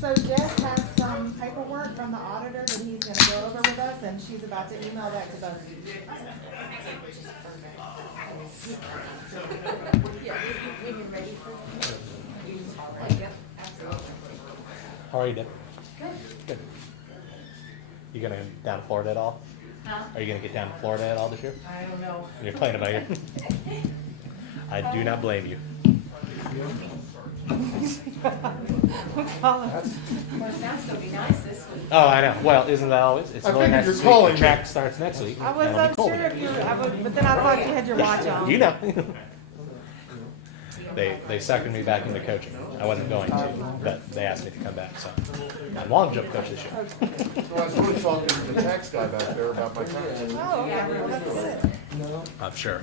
So Jess has some paperwork from the auditor that he's gonna go over with us, and she's about to email that to both of you. When you're ready for it. Yep, absolutely. How are you, Deb? Good. Good. You gonna down to Florida at all? Huh? Are you gonna get down to Florida at all this year? I don't know. You're playing about here. I do not blame you. Well, that's gonna be nice this week. Oh, I know. Well, isn't that always? It's I really figured nice you're this week. calling The me. track starts next week. I was and it'll be cold unsure again. if you, but then I thought you had your watch on. You know. They suckered me back into coaching. I wasn't going to, but they asked me to come back, so I'm long jump coach this year. So I was really talking to the tax guy back there about my taxes. Oh, okay, well, that's good. I'm sure.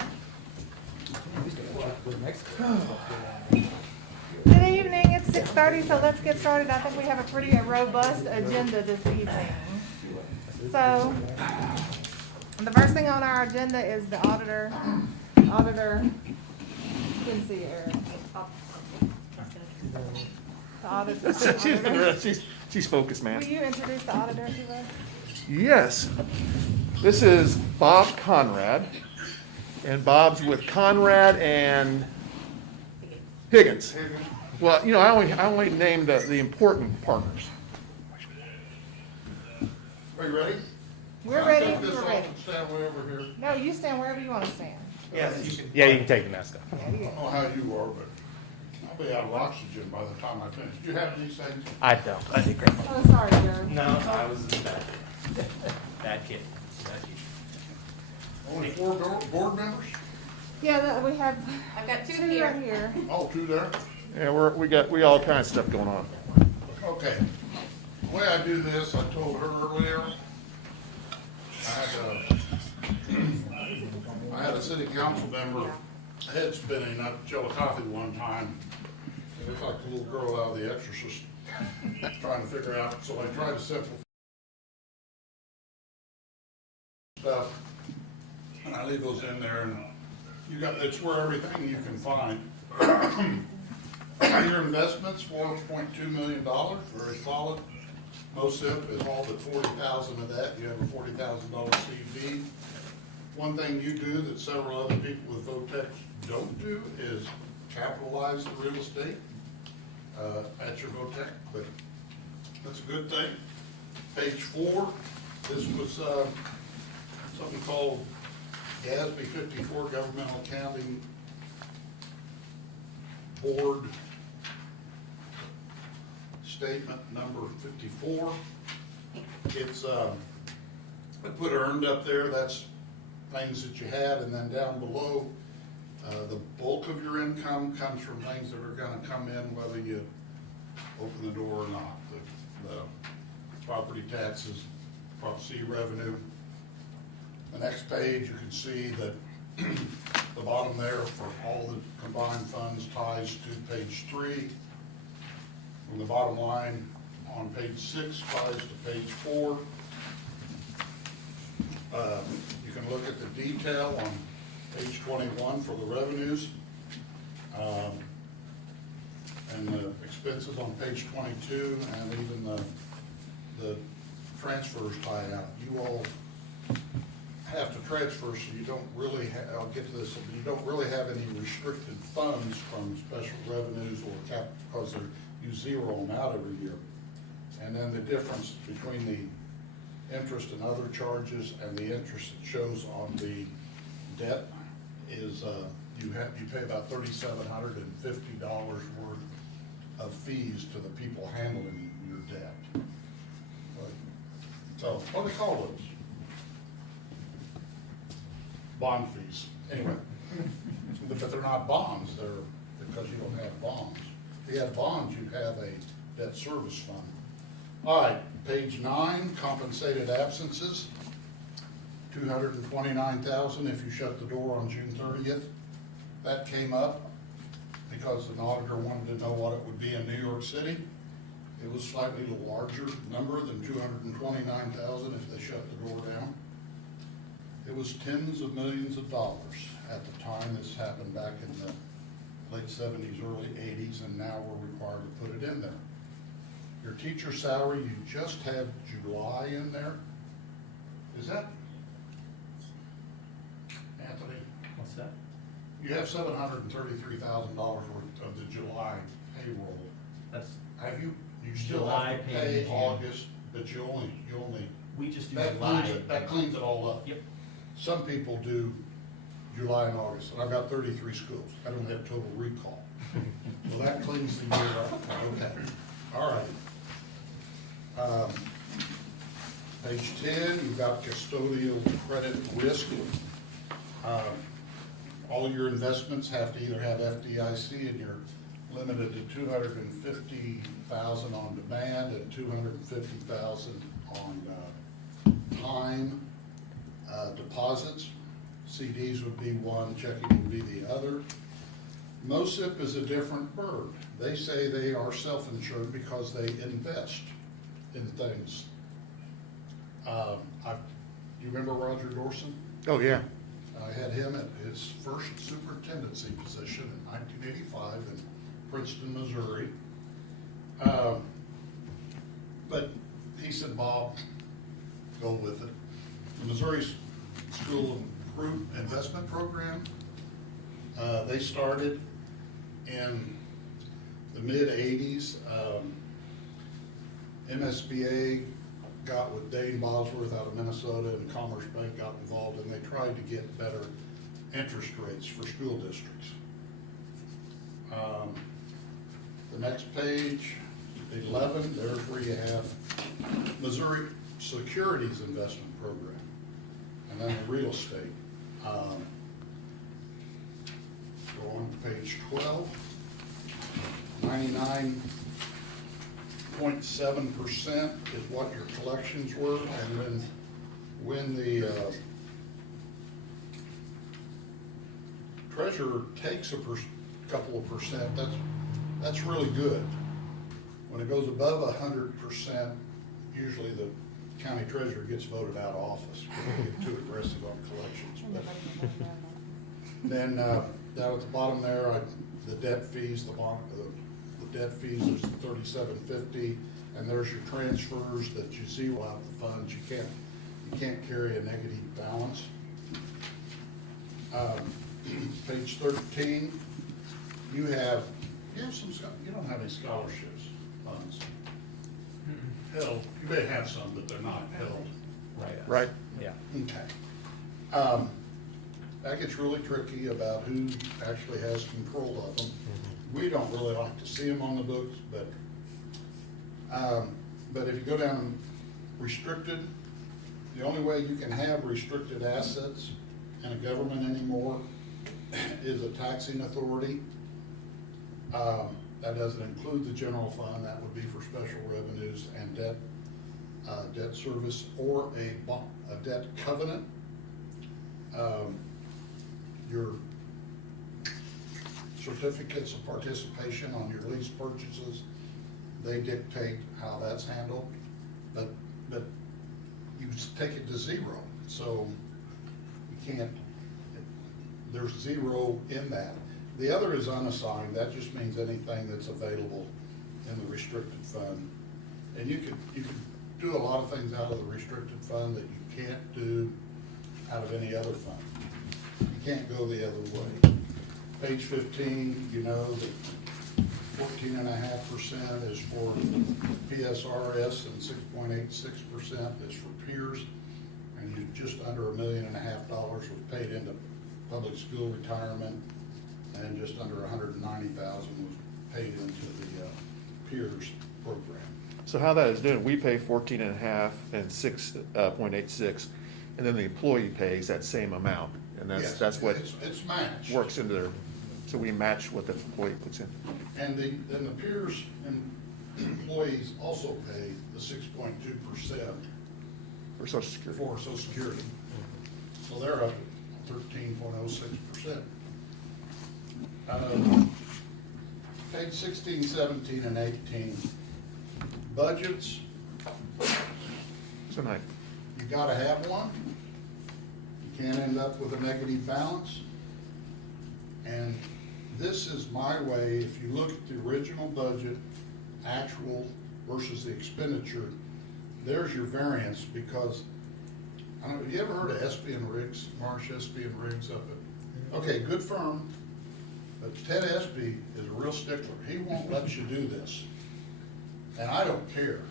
Good evening, it's 6:30, so let's get started. I think we have a pretty robust agenda this evening. So, the first thing on our agenda is the auditor, you can see Aaron. The auditor. She's focused, man. Will you introduce the auditor to us? Yes. This is Bob Conrad. And Bob's with Conrad and Higgins. Well, you know, I only named the important partners. Are you ready? We're ready, Take this we're off ready. and stand way over here. No, you stand wherever you want to stand. Yeah, you can take the mask off. Yeah, I don't know how you are, but I'll be out of oxygen by the time I finish. Do you have these things? I don't. I think great. Oh, sorry, Jared. No, I was bad. Bad kid. Bad kid. Only four board members? Yeah, we have I've got two two here. right here. Oh, two there? Yeah, we all kind of stuff going on. Okay. The way I do this, I told her earlier, I had a city council member head spinning up Chillicothe one time. It was like the little girl out of The Exorcist trying to figure out, so I tried to simplify stuff. And I leave those in there, and it's where everything you can find. Your investments, $4.2 million, very solid. MOSIP is all but 40,000 of that. You have a $40,000 CV. One thing you do that several other people with VOTEX don't do is capitalize the real estate at your VOTEC, but that's a good thing. Page 4, this was something called GASB 54, Governmental Accounting Board Statement number 54. It's, I put earned up there, that's things that you had, and then down below, the bulk of your income comes from things that are gonna come in whether you open the door or not. The property taxes, Prop C revenue. The next page, you can see that the bottom there for all the combined funds ties to page 3. From the bottom line on page 6 ties to page 4. You can look at the detail on page 21 for the revenues. And the expenses on page 22, and even the transfers tie out. You all have to transfer, so you don't really I'll get to this, but you don't really have any restricted funds from special revenues or cap, because you zero them out every year. And then the difference between the interest and other charges and the interest it shows on the debt is you pay about $3,750 worth of fees to the people handling your debt. So what do they call those? Bond fees. Anyway, but they're not bonds. They're because you don't have bonds. If you had bonds, you'd have a debt service fund. All right, page 9, compensated absences, 229,000 if you shut the door on June 30th. That came up because an auditor wanted to know what it would be in New York City. It was slightly larger number than 229,000 if they shut the door down. It was tens of millions of dollars at the time. This happened back in the late 70s, early 80s, and now we're required to put it in there. your teacher salary, you just have July in there. Is that, Anthony, What's that? you have $733,000 worth of the July payroll. That's, Have you still July have to paid pay in June. August, but you only, we just do that July. cleans it all up. Yep. Some people do July and August, and I've got 33 schools. I don't have total recall. So that cleans the year up. Okay, all right. Page 10, you've got custodial credit risk. All your investments have to either have FDIC, and you're limited to $250,000 on demand and $250,000 on time deposits. CDs would be one, checking would be the other. MOSIP is a different bird. They say they are self-insured because they invest in things. You remember Roger Dorson? Oh, yeah. I had him at his first superintendency position in 1985 in Princeton, Missouri. But he said, Bob, go with it. The Missouri School Investment Program, they started in the mid-'80s. MSBA got with Dane Bosworth out of Minnesota, and Commerce Bank got involved, and they tried to get better interest rates for school districts. The next page, 11, there's where you have Missouri Securities Investment Program, and then the real estate. Go on to page 12, 99.7% is what your collections were, and when the treasurer takes a couple of percent, that's really good. When it goes above 100%, usually the county treasurer gets voted out of office because they get too aggressive on collections. But then down at the bottom there, the debt fees, the debt fees is $37.50, and there's your transfers that you zero out the funds. You can't carry a negative balance. Page 13, you don't have any scholarships funds held. You may have some, but they're not held. Right. Yeah. Okay. That gets really tricky about who actually has control of them. We don't really like to see them on the books, but if you go down restricted, the only way you can have restricted assets in a government anymore is a taxing authority. That doesn't include the general fund. That would be for special revenues and debt service, or a debt covenant. Your certificates of participation on your lease purchases, they dictate how that's handled, but you take it to zero, so you can't, there's zero in that. The other is unassigned. That just means anything that's available in the restricted fund. And you could do a lot of things out of the restricted fund that you can't do out of any other fund. You can't go the other way. Page 15, you know that 14.5% is for PSRS and 6.86% is for peers. And just under $1.5 million was paid into public school retirement, and just under $190,000 was paid into the peers program. So how that is doing, we pay 14.5 and 6.86, and then the employee pays that same amount, and Yes, that's what it's matched. works into their, so we match what the employee puts in. And then the peers and employees also pay the 6.2% For Social Security. for Social Security. So they're up at 13.06%. Page 16, 17, and 18. Budgets, So nice. you gotta have one. You can't end up with a negative balance. And this is my way, if you look at the original budget, actual versus the expenditure, there's your variance, because, I don't know, have you ever heard of Espy and Riggs, Marsh Espy and Riggs up at, okay, good firm, but Ted Espy is a real stickler. He won't let you do this. And I don't care,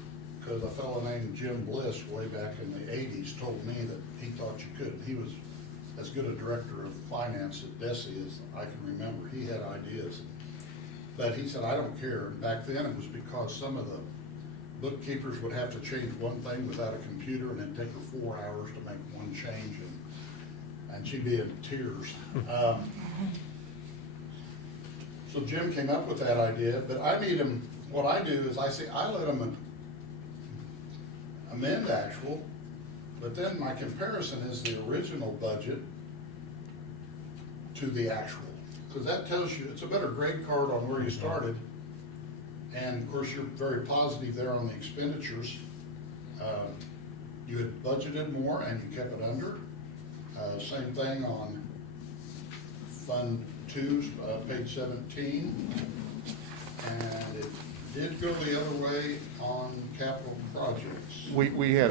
because a fellow named Jim Bliss way back in the eighties told me that he thought you could. He was as good a director of finance at Desi as I can remember. He had ideas. But he said, I don't care. And back then it was because some of the bookkeepers would have to change one thing without a computer, and it'd take her 4 hours to make one change, and she'd be in tears. So Jim came up with that idea, but I need him, what I do is I let him amend actual, but then my comparison is the original budget to the actual. Because that tells you, it's a better grade card on where you started. And of course, you're very positive there on the expenditures. You had budgeted more and you kept it under. Same thing on Fund 2's page 17. And it did go the other way on capital projects. We had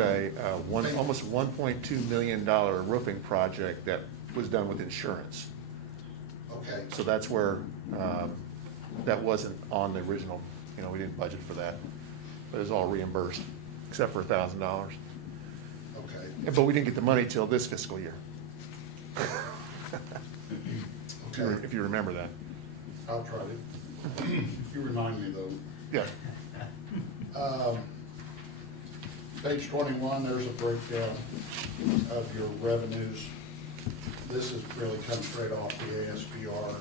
almost $1.2 million roofing project that was done with insurance. Okay, So that's where, that wasn't on the original, we didn't budget for that. But it was all reimbursed, except for $1,000. okay, But we didn't get the money till this fiscal year. okay. If you remember that. I'll try to. You remind me though. Yeah. Page 21, there's a breakdown of your revenues. This is really comes straight off the ASBR.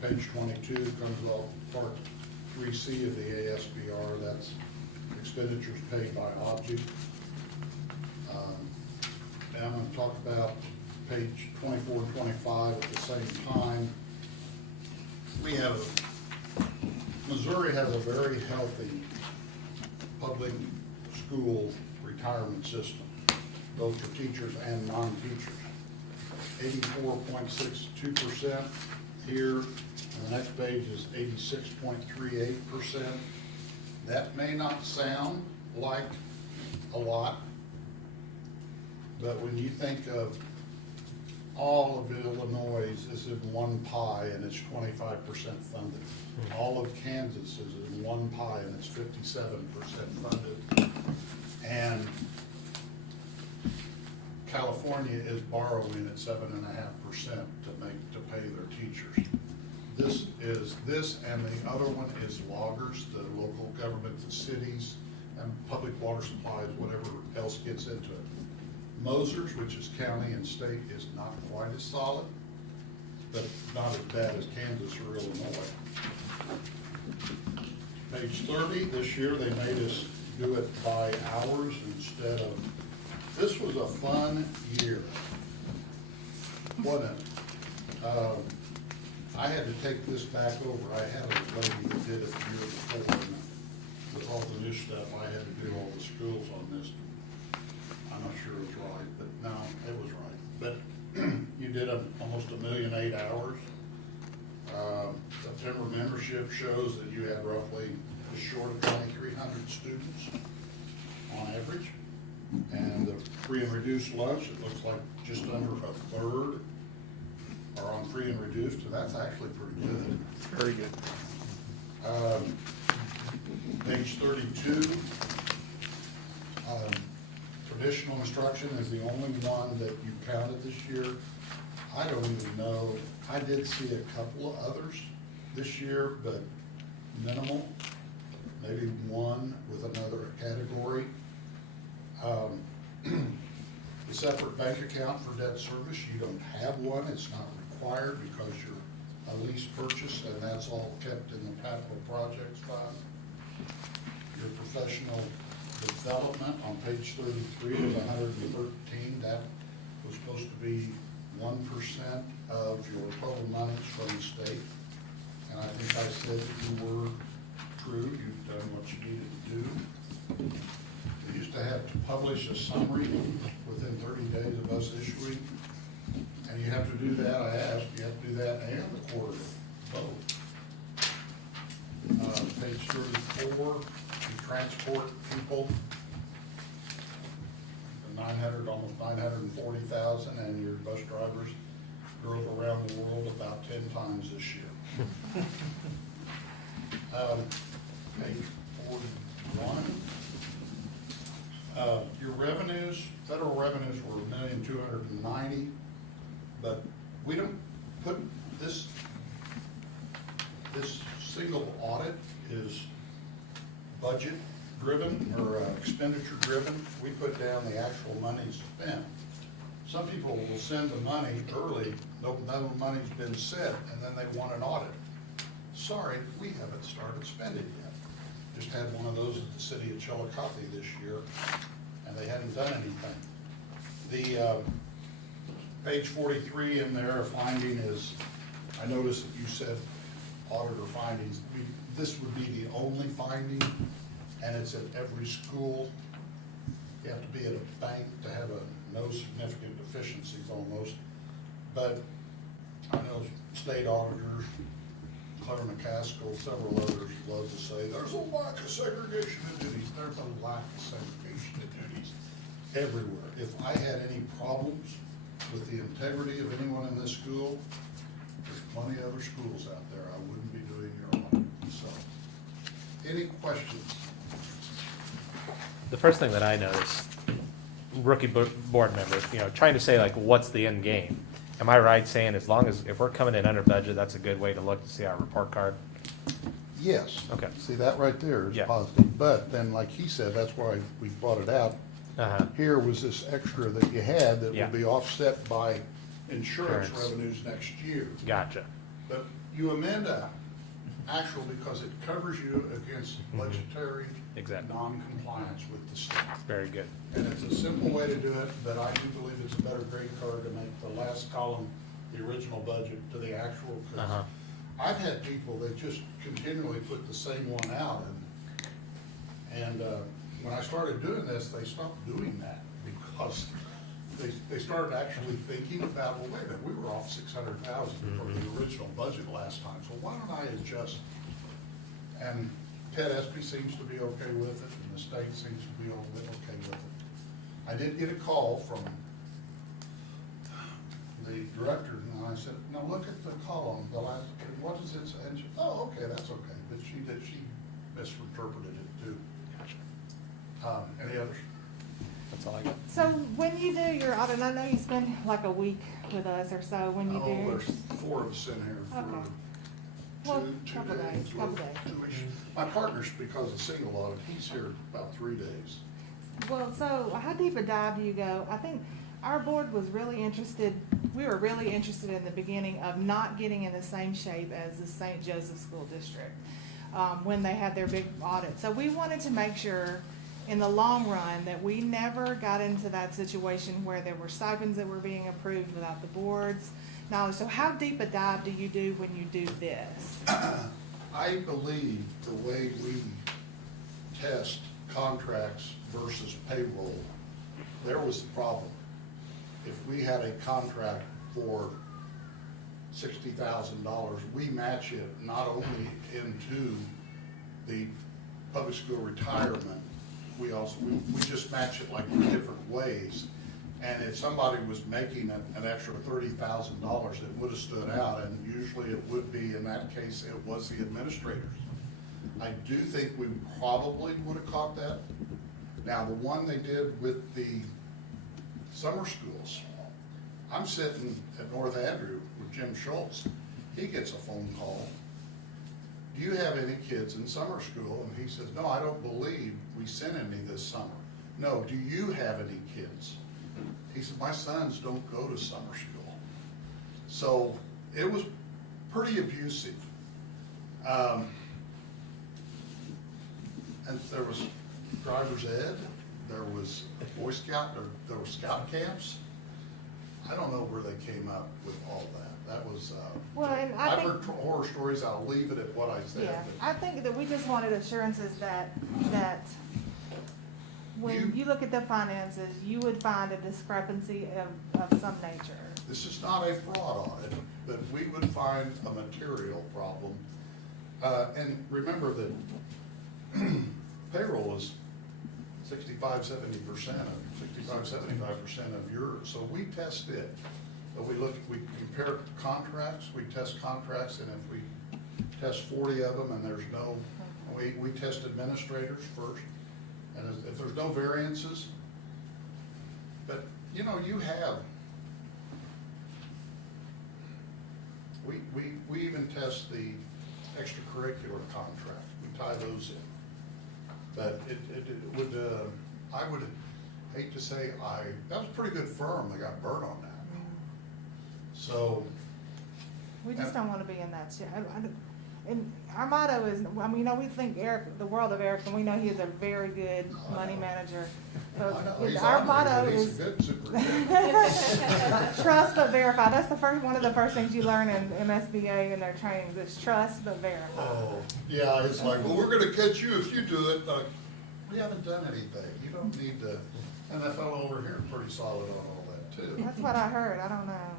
Page 22 comes off part 3C of the ASBR. That's expenditures paid by object. And I'm going to talk about page 24 and 25 at the same time. Missouri has a very healthy public school retirement system, both for teachers and non-teachers. 84.62% here, and the next page is 86.38%. That may not sound like a lot, but when you think of all of Illinois is in one pie and it's 25% funded. All of Kansas is in one pie and it's 57% funded. And California is borrowing at 7.5% to pay their teachers. This and the other one is loggers, the local government, the cities, and public water supplies, whatever else gets into it. Mosers, which is county and state, is not quite as solid, but not as bad as Kansas or Illinois. Page 30, this year they made us do it by hours instead of, this was a fun year, wasn't it? I had to take this back over. I had a lady that did it the year before, and with all the new stuff, I had to do all the schools on this. I'm not sure it was right, but no, it was right. But you did almost 1.8 million hours. September membership shows that you had roughly just short of 2,300 students on average. And the free and reduced lunch, it looks like just under a third are on free and reduced, and that's actually pretty good. Very good. Page 32. Traditional instruction is the only one that you counted this year. I don't even know, I did see a couple of others this year, but minimal. Maybe one with another category. The separate bank account for debt service, you don't have one. It's not required because you're a lease purchase, and that's all kept in the capital projects fund. Your professional development on page 33 is 113. That was supposed to be 1% of your total monies from the state. And I think I said that you were true. You've done what you needed to do. We used to have to publish a summary within 30 days of us issuing. And you have to do that, I asked, you have to do that and the quarterly, both. Page 34, you transport people. 900, almost 940,000, and your bus drivers drove around the world about 10 times this year. Page 41. Your revenues, federal revenues were $1,290,000, but we don't put this single audit is budget driven or expenditure driven. We put down the actual money spent. Some people will send the money early, no money's been sent, and then they want an audit. Sorry, we haven't started spending yet. Just had one of those at the city of Chillicothe this year, and they hadn't done anything. The page 43 in there, finding is, I noticed that you said auditor findings. This would be the only finding, and it's at every school. You have to be at a bank to have no significant deficiencies almost. But I know state auditors, Claire McCaskill, several others love to say, there's a lack of segregation of duties. There's a lack of segregation of duties everywhere. If I had any problems with the integrity of anyone in this school, there's plenty of other schools out there. I wouldn't be doing your audit. So, any questions? The first thing that I noticed, rookie board member, trying to say like, what's the end game? Am I right saying as long as, if we're coming in under budget, that's a good way to look to see our report card? Yes. Okay. See, that right there is Yeah. positive. But then, like he said, that's why we brought it out. Uh-huh. Here was this extra that you had that Yeah. will be offset by insurance Insurance. revenues next year. Gotcha. But you amend a actual because it covers you against budgetary Exactly. non-compliance with the state. Very good. And it's a simple way to do it, but I do believe it's a better grade card to make the last column the original budget to the actual. 'Cause Uh-huh. I've had people that just continually put the same one out, and when I started doing this, they stopped doing that because they started actually thinking about, well, wait a minute, we were off 600,000 from the original budget last time, so why don't I adjust? And Ted Espy seems to be okay with it, and the state seems to be okay with it. I did get a call from the director, and I said, now look at the column, the last, what is it? And she, oh, okay, that's okay, but she misinterpreted it too. Gotcha. Any others? That's all I got. So when you do your audit, I know you spend like a week with us or so when you Oh, do. there's 4 of us in here Okay. for Well, two couple days. days, couple days. 2 weeks. My partner's, because of single audit, he's here about 3 days. Well, so how deep a dive do you go? I think our board was really interested, we were really interested in the beginning of not getting in the same shape as the St. Joseph School District when they had their big audit. So we wanted to make sure in the long run that we never got into that situation where there were stipends that were being approved without the board's knowledge. So how deep a dive do you do when you do this? I believe the way we test contracts versus payroll, there was the problem. If we had a contract for $60,000, we match it not only into the public school retirement, we just match it like 3 different ways. And if somebody was making an extra $30,000, it would have stood out, and usually it would be, in that case, it was the administrators. I do think we probably would have caught that. Now, the one they did with the summer schools, I'm sitting at North Andrew with Jim Schultz. He gets a phone call. Do you have any kids in summer school? And he says, no, I don't believe we sent any this summer. No, do you have any kids? He said, my sons don't go to summer school. So it was pretty abusive. And there was driver's ed, there was Boy Scout, there were scout camps. I don't know where they came up with all that. That was, Well, and I I've think- heard horror stories, I'll leave it at what I said. Yeah, but- I think that we just wanted assurances that when You- you look at the finances, you would find a discrepancy of some nature. This is not a fraud audit, but we would find a material problem. And remember that payroll is 75% of yours, so we test it. But we compare contracts, we test contracts, and if we test 40 of them and there's no, we test administrators first. And if there's no variances, but, you know, you have, we even test the extracurricular contract, we tie those in. But it would, I would hate to say that was a pretty good firm, they got burnt on that. So. We just don't wanna be in that shit. And our motto is, I mean, you know, we think Eric, the world of Eric, and we know he is a very good money manager. I know, But he's our on motto there, he's is a good superintendent. trust but verify. That's one of the first things you learn in MSBA in their trainings. It's trust but verify. Oh, yeah, it's like, well, we're gonna catch you if you do it. Like, we haven't done anything. You don't need to, and that fellow over here is pretty solid on all that too. That's what I heard. I don't know.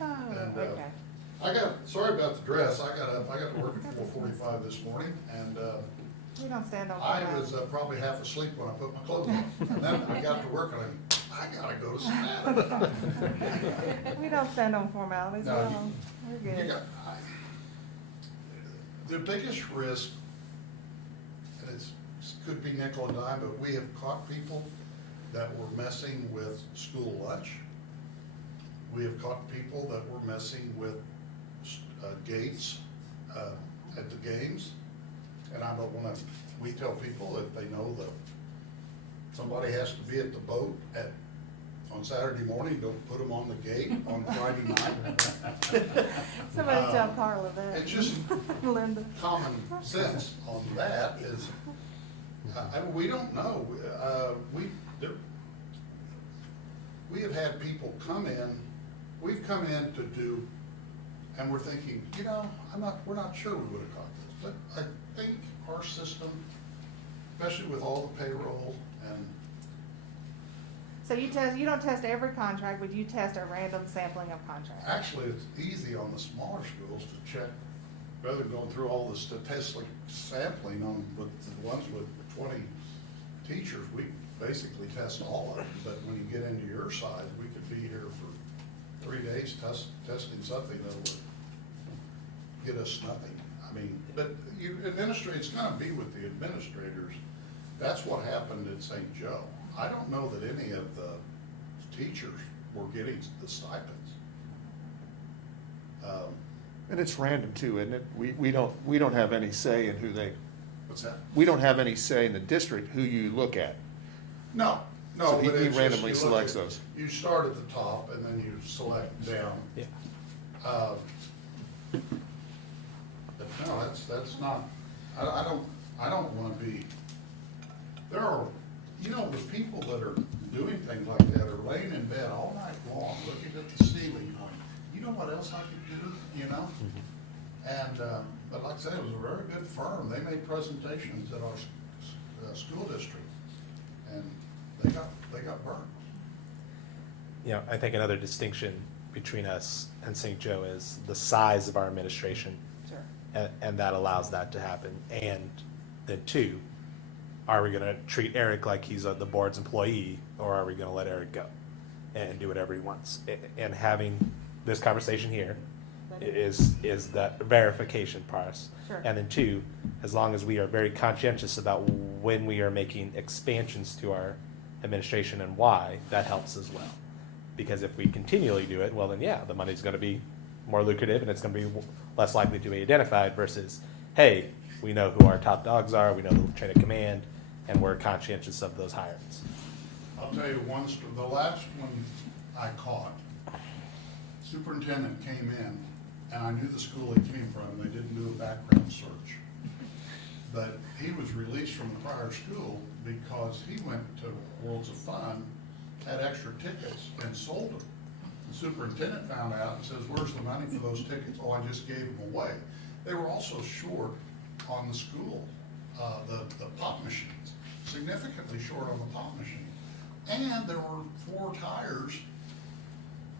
And, Okay. sorry about the dress. I got to work at 4:45 this morning, and, We don't stand on. I was probably half asleep when I put my clothes on. And then I got to work and I gotta go to Savannah. We don't stand on formalities. No, Well, we're You good. got, the biggest risk, and could be nickel and dime, but we have caught people that were messing with school lunch. We have caught people that were messing with gates at the games. And I don't wanna, we tell people if they know that somebody has to be at the boat on Saturday morning, don't put them on the gate on Friday night. Somebody tell Carla that. It's just Linda. common sense on that is, we don't know. We have had people come in, we've come in to do, and we're thinking, you know, we're not sure we would have caught this, but I think our system, especially with all the payroll and. So you don't test every contract, but you test a random sampling of contracts. Actually, it's easy on the smaller schools to check, rather than going through all the statistical sampling on with the ones with 20 teachers, we basically test all of them. But when you get into your size, we could be here for 3 days testing something that would get us nothing. I mean, but it's gonna be with the administrators. That's what happened at St. Joe. I don't know that any of the teachers were getting the stipends. And it's random too, isn't it? We don't have any say in who What's that? we don't have any say in the district who you look at. No, So he but it's just, randomly you look selects at- those. You start at the top and then you select down. Yeah. But no, that's not, I don't wanna be, there are, you know, the people that are doing things like that are laying in bed all night long, looking at the ceiling going, you know what else I could do, you know? And, but like I said, it was a very good firm. They made presentations at our school district, and they got burned. You know, I think another distinction between us and St. Joe is the size of our administration. Sure. And that allows that to happen. And then two, are we gonna treat Eric like he's the board's employee, or are we gonna let Eric go and do whatever he wants? And having this conversation here is that verification part. Sure. And then two, as long as we are very conscientious about when we are making expansions to our administration and why, that helps as well. Because if we continually do it, well then yeah, the money's gonna be more lucrative and it's gonna be less likely to be identified versus, hey, we know who our top dogs are, we know the chain of command, and we're conscientious of those hirings. I'll tell you the last one I caught, superintendent came in, and I knew the school he came from, and they didn't do a background search. But he was released from the prior school because he went to Worlds of Fun, had extra tickets, and sold them. The superintendent found out and says, where's the money for those tickets? Oh, I just gave them away. They were also short on the school, the pop machines, significantly short on the pop machine. And there were 4 tires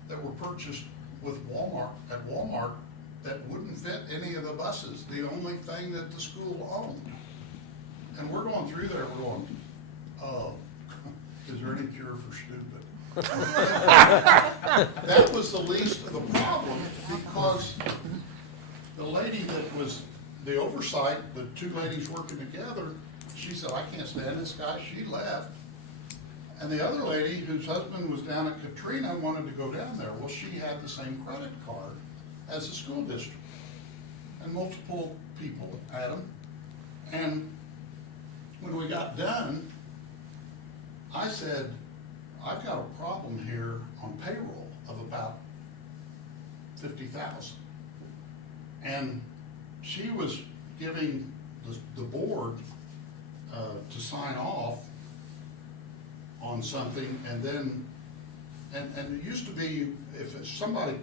that were purchased with Walmart, at Walmart, that wouldn't fit any of the buses, the only thing that the school owned. And we're going through there, we're going, oh, is there any cure for stupid? That was the least of the problem, because the lady that was the oversight, the two ladies working together, she said, I can't stand this guy, she left. And the other lady, whose husband was down at Katrina, wanted to go down there. Well, she had the same credit card as the school district. And multiple people had them. And when we got done, I said, I've got a problem here on payroll of about 50,000. And she was giving the board to sign off on something, and then, and it used to be, if somebody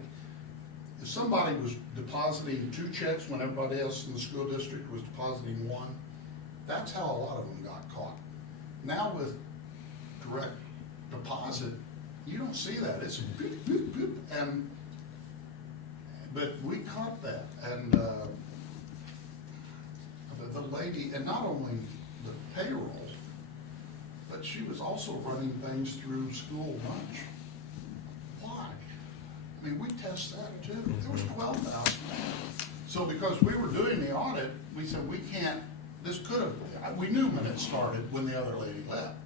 was depositing 2 checks when everybody else in the school district was depositing 1, that's how a lot of them got caught. Now with direct deposit, you don't see that, it's boop, boop, boop, and, but we caught that, and the lady, and not only the payroll, but she was also running things through school lunch. Why? I mean, we test that too. There was 12,000. So because we were doing the audit, we said, we can't, this could have, we knew when it started, when the other lady left.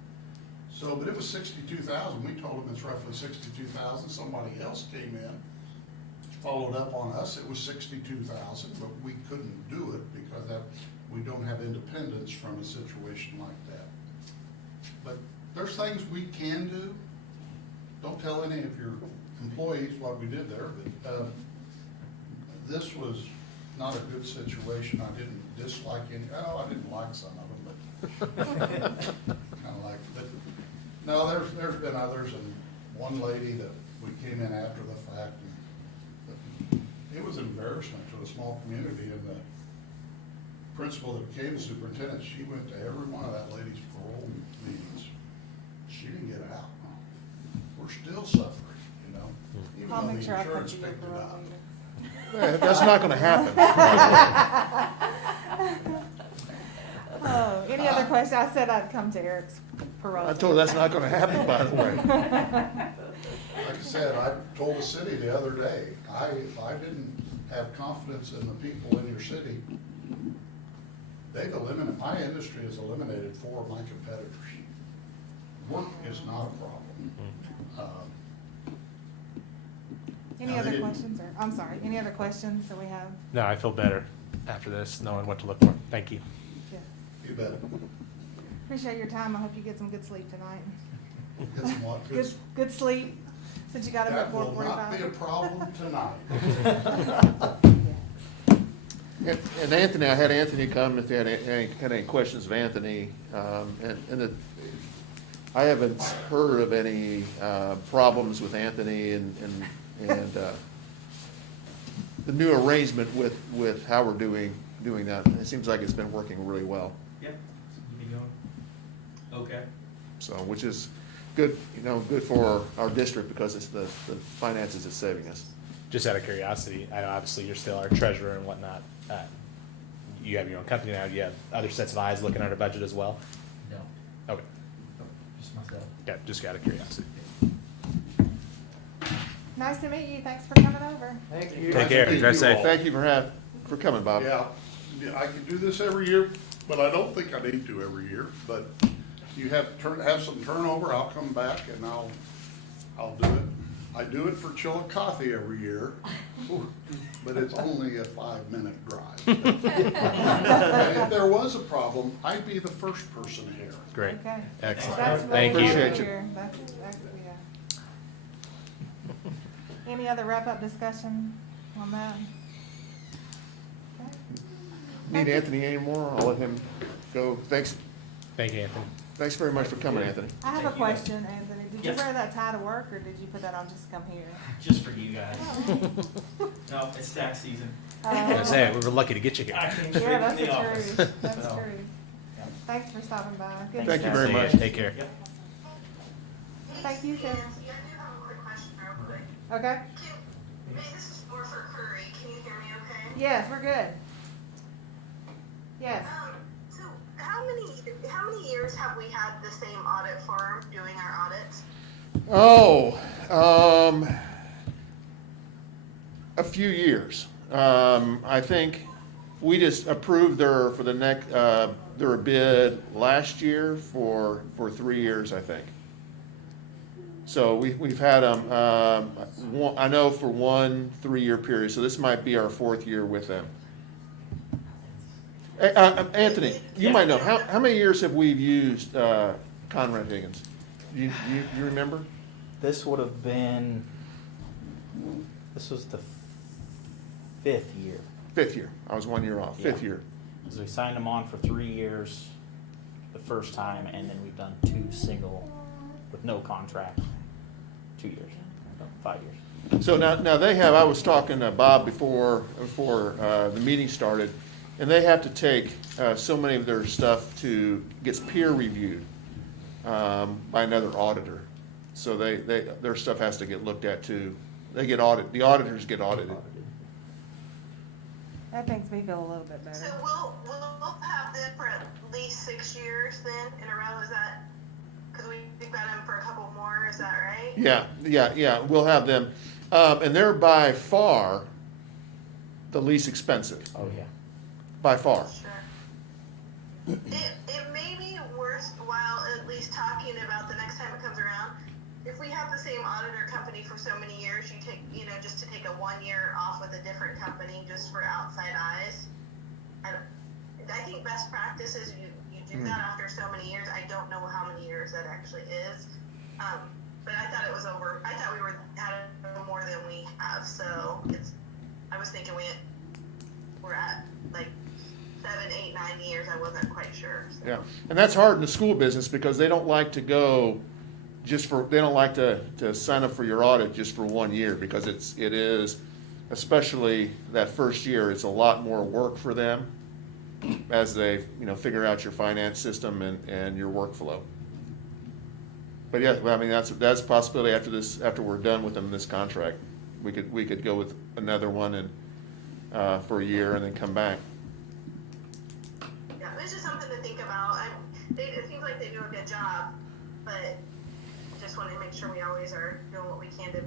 So, but it was 62,000. We told them it's roughly 62,000. Somebody else came in, followed up on us. It was 62,000, but we couldn't do it because that, we don't have independence from a situation like that. But there's things we can do. Don't tell any of your employees what we did there, but this was not a good situation. I didn't dislike any, I didn't like some of them, but kind of like, but no, there's been others, and one lady that we came in after the fact, and it was an embarrassment to a small community, and the principal that became the superintendent, she went to every one of that lady's parole meetings. She didn't get out. We're still suffering, you know, even I'll though make the sure I come insurance to your picked it parole up. meeting. That's not gonna happen. Oh, any other questions? I said I'd come to Eric's parole. I told her that's not gonna happen, by the way. Like I said, I told the city the other day, if I didn't have confidence in the people in your city, they've eliminated, my industry has eliminated 4 of my competitors. Work is not a problem. Any No, they other didn't. questions, or, I'm sorry, any other questions that we have? No, I feel better after this, knowing what to look for. Thank you. Yes. You bet. Appreciate your time. I hope you get some good sleep tonight. Get some what? Good sleep, since you got up at That will not be a 4:45. problem tonight. And Anthony, I had Anthony come if they had any questions of Anthony, I haven't heard of any problems with Anthony and the new arrangement with how we're doing that. It seems like it's been working really well. Yep, seems to be going okay. So, which is good, good for our district because it's the finances it's saving us. Just out of curiosity, I know obviously you're still our treasurer and whatnot. You have your own company now. You have other sets of eyes looking at our budget as well? No, Okay. just myself. Yeah, just out of curiosity. Nice to meet you. Thanks for coming over. Thank you. Take care. Thank Drive you safe. all. Thank you for coming, Bob. Yeah, I can do this every year, but I don't think I need to every year. But you have some turnover, I'll come back and I'll do it. I do it for Chillicothe every year, but it's only a 5-minute drive. And if there was a problem, I'd be the first person here. Great. Okay. Excellent. That's really Thank good you. to Appreciate you. hear. That's, yeah. Any other wrap-up discussion on that? Okay. Need Anthony anymore? I'll let him go. Thanks Thank you, Anthony. very much for coming, Anthony. I have a Thank you. question, Anthony. Did you Yes. wear that tie to work, or did you put that on just to come here? Just for you guys. No, it's tax season. I was gonna say, we were lucky to get you I here. came Yeah, straight from that's the the office. truth. That's So, true. yeah. Thanks for stopping by. Good Thank you stuff. very much. Take care. Yep. Thank you, Sarah. Yeah, I do have a quick question real quick. Okay. Maybe this is more for Curry. Can you hear me okay? Yes, we're good. Yes. So how many years have we had the same audit firm doing our audits? Oh, a few years. I think we just approved for the next, their bid last year for 3 years, I think. So we've had them, I know for 1 3-year period, so this might be our 4th year with them. Anthony, you might know, how many years have we used Conrad Higgins? You remember? This would have been, this was the 5th year. 5th year. I was 1 year off. 5th Yeah. year. Because we signed them on for 3 years the first time, and then we've done 2 single with no contract, 2 years, no, 5 years. So now they have, I was talking to Bob before the meeting started, and they have to take so many of their stuff gets peer reviewed by another auditor. So their stuff has to get looked at too. They get audited, the auditors get audited. That makes me feel a little bit So better. we'll have them for at least 6 years then in a row, is that? Because we've got them for a couple more, is that right? Yeah, we'll have them. And they're by far the least expensive, Oh, yeah. by far. Sure. It may be worthwhile at least talking about the next time it comes around. If we have the same auditor company for so many years, just to take a 1 year off with a different company just for outside eyes. I think best practice is you do that after so many years. I don't know how many years that actually is. But I thought it was over. I thought we had more than we have. So I was thinking we're at like 7, 8, 9 years. I wasn't quite sure. So. Yeah, and that's hard in the school business because they don't like to go they don't like to sign up for your audit just for 1 year because it is, especially that first year, it's a lot more work for them as they, figure out your finance system and your workflow. But yeah, I mean, that's a possibility after we're done with them in this contract. We could go with another one and, for a year and then come back. Yeah, it's just something to think about. It seems like they do a good job, but just want to make sure we always are doing what we can to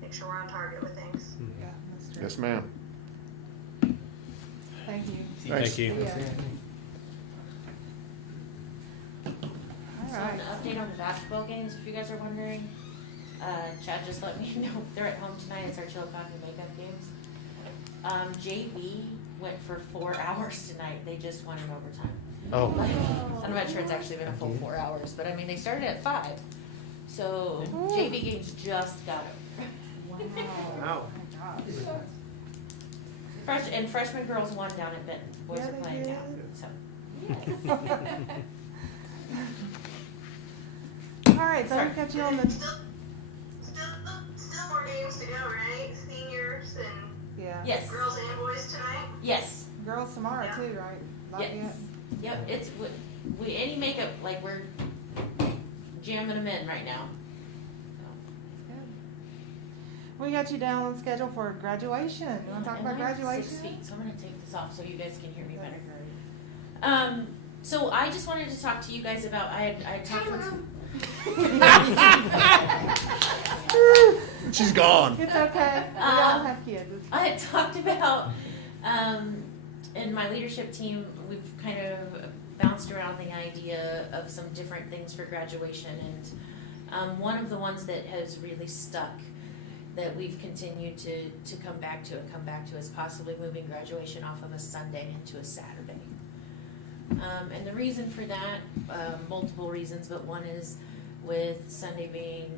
make sure we're on target with things. Yeah, that's true. Yes, ma'am. Thank you. Thanks. Thank you. Yeah. All So right. an update on the basketball games, if you guys are wondering, Chad just let me know they're at home tonight, it's our Chillicothe makeup games. JV went for 4 hours tonight, they just won in overtime. Oh, I'm not sure it's actually been a full 4 hours, but I mean, they started at 5. So JV games just got over. Wow. And freshman girls won down at Benton, boys Yeah, are they playing did. now, so. All right, so we've got you on the, Still more games to go, right? Seniors and yeah. Yes, girls and boys tonight. yes, Girls tomorrow too, right? Lafayette? yes. Yep, it's, we, any makeup, like, we're jamming them in right now. Good. We got you down on schedule for graduation. You wanna talk And about I'm 6 graduation? feet, so I'm gonna take this off so you guys can hear me better. So I just wanted to talk to you guys about, I had talked with. She's gone. It's okay. We all have kids. It's I had talked about, in my leadership team, we've kind of bounced around the idea of some different things for graduation, and one of the ones that has really stuck that we've continued to come back to is possibly moving graduation off of a Sunday into a Saturday. And the reason for that, multiple reasons, but one is with Sunday being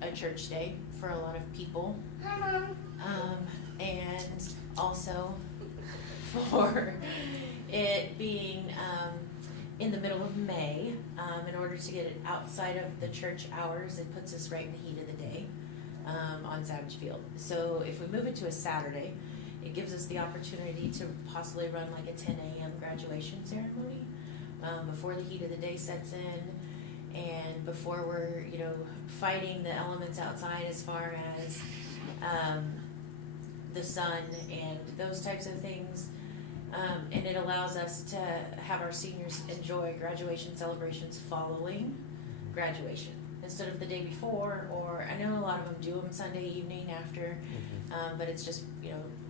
a church day for a lot of people. And also for it being in the middle of May, in order to get it outside of the church hours, it puts us right in the heat of the day on Savage Field. So if we move it to a Saturday, it gives us the opportunity to possibly run like a 10 a.m. graduation ceremony before the heat of the day sets in, and before we're, fighting the elements outside as far as the sun and those types of things. And it allows us to have our seniors enjoy graduation celebrations following graduation instead of the day before, or I know a lot of them do them Sunday evening after, but it's just,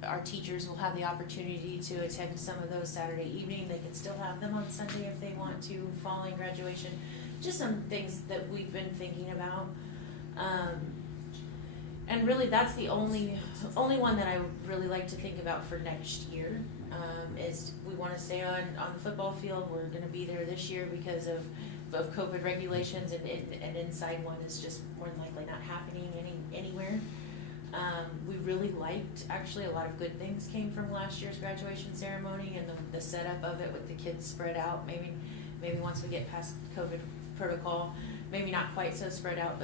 our teachers will have the opportunity to attend some of those Saturday evening. They can still have them on Sunday if they want to following graduation. Just some things that we've been thinking about. And really, that's the only one that I would really like to think about for next year. Is we want to stay on the football field. We're going to be there this year because of COVID regulations, and inside one is just more than likely not happening anywhere. We really liked, actually, a lot of good things came from last year's graduation ceremony and the setup of it with the kids spread out. Maybe once we get past COVID protocol, maybe not quite so spread out,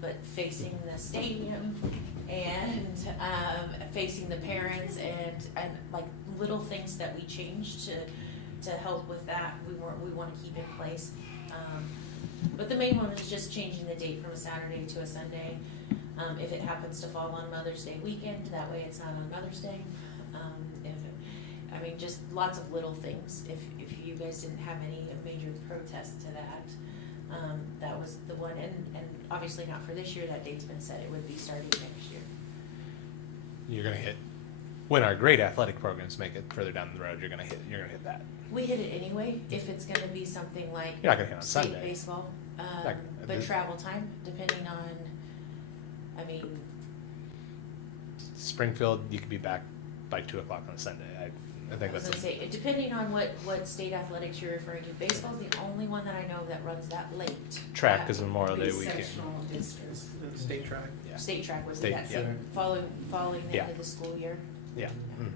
but facing the stadium and facing the parents and like little things that we changed to help with that. We want to keep in place. But the main one is just changing the date from a Saturday to a Sunday. If it happens to fall on Mother's Day weekend, that way it's not on Mother's Day. Just lots of little things. If you guys didn't have any major protests to that, that was the one. And obviously not for this year. That date's been set. It would be starting next year. You're gonna hit, when our great athletic programs make it further down the road, you're gonna hit that. We hit it anyway. If it's going to be something like You're not gonna hit on state Sunday. baseball, Not- but travel time, depending on. Springfield, you could be back by 2:00 on a Sunday. I think I was that's. gonna say, depending on what state athletics you're referring to. Baseball's the only one that I know that runs that late. Track is Memorial Day weekend. Sectional distance. State track. Yeah. State track would be State, that yeah. same, following the Yeah. end of the school year. Yeah. Mhm.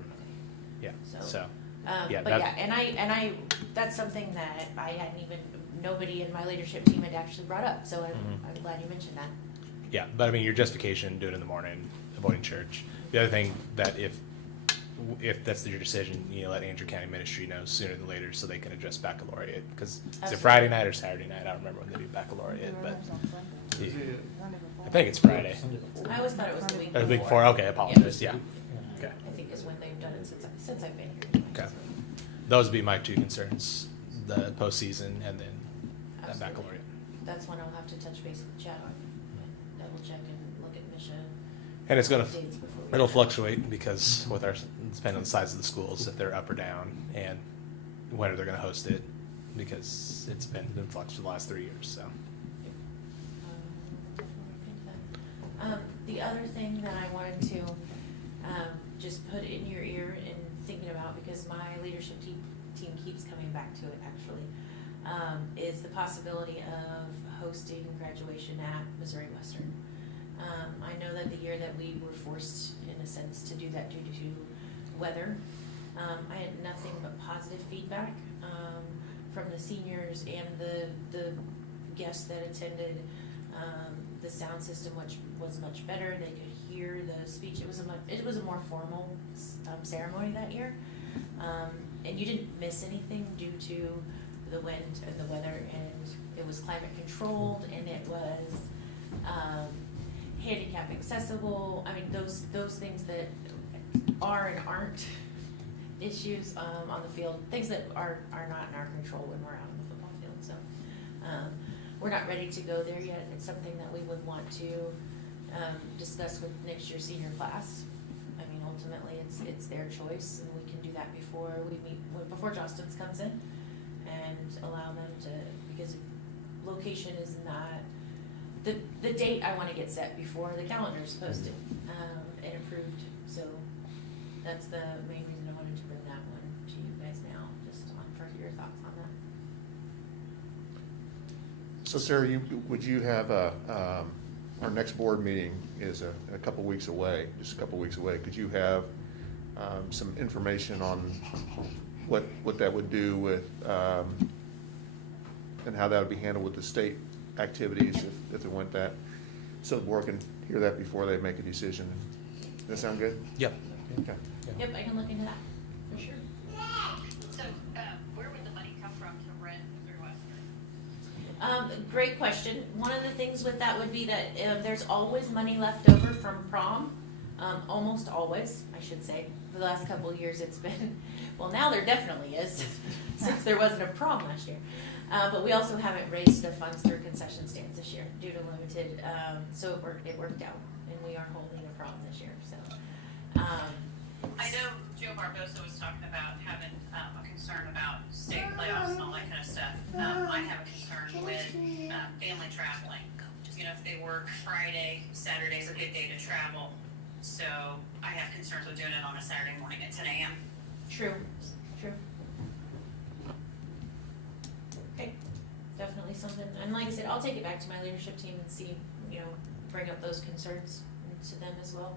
Yeah. So. Yeah, But that- yeah, and I, that's something that I hadn't even, nobody in my leadership team had actually brought up, so I'm glad you mentioned that. Yeah, but your justification, do it in the morning, avoiding church. The other thing that if that's your decision, let Andrew County Ministry know sooner than later so they can address baccalaureate. Because is it Absolutely. Friday night or Saturday night? I don't remember when they do baccalaureate, but Is it- I think it's Friday. I always thought it was the week Or the week before. before. Okay, I apologize. Yeah. Okay. I think is when they've done it since I've been here. Okay. Those would be my two concerns: the postseason and then that Absolutely. baccalaureate. That's one I'll have to touch base with Chad on, double check and look at Misha And it's gonna dates before we. it'll fluctuate because with depending on the size of the schools, if they're up or down, and whether they're gonna host it, because it's been in flux for the last 3 years. So. The other thing that I wanted to just put in your ear and thinking about, because my leadership team keeps coming back to it actually, is the possibility of hosting graduation at Missouri Western. I know that the year that we were forced, in a sense, to do that due to weather, I had nothing but positive feedback from the seniors and the guests that attended. The sound system, which was much better, they could hear the speech. It was a more formal ceremony that year, and you didn't miss anything due to the wind and the weather, and it was climate controlled, and it was handicap accessible. Those things that are and aren't issues on the field, things that are not in our control when we're out on the football field. So. We're not ready to go there yet. It's something that we would want to discuss with next year's senior class. Ultimately, it's their choice, and we can do that before Johnston's comes in, and allow them to, because location is not the date I want to get set before the calendar is posted and approved. So that's the main reason I wanted to bring that one to you guys now, just for your thoughts on that. So Sarah, would you have our next board meeting is a couple weeks away, just a couple weeks away. Could you have some information on what that would do with, and how that would be handled with the state activities if it went that? So the board can hear that before they make a decision. Does that sound good? Yep. Okay. Yep, I can look into that, for sure. So, where would the money come from to rent Missouri Western? Great question. One of the things with that would be that there's always money left over from prom. Almost always, I should say. For the last couple of years, it's been, well, now there definitely is, since there wasn't a prom last year. But we also haven't raised the funds through concession stands this year due to limited, so it worked out, and we are holding a prom this year, so. I know Joe Barbosa was talking about having a concern about state playoffs and all that kind of stuff. I have a concern with family traveling. You know, if they work Friday, Saturday's a good day to travel. So I have concerns with doing it on a Saturday morning at 10 a.m. True. Okay, definitely something, and like I said, I'll take it back to my leadership team and see, you know, bring up those concerns to them as well.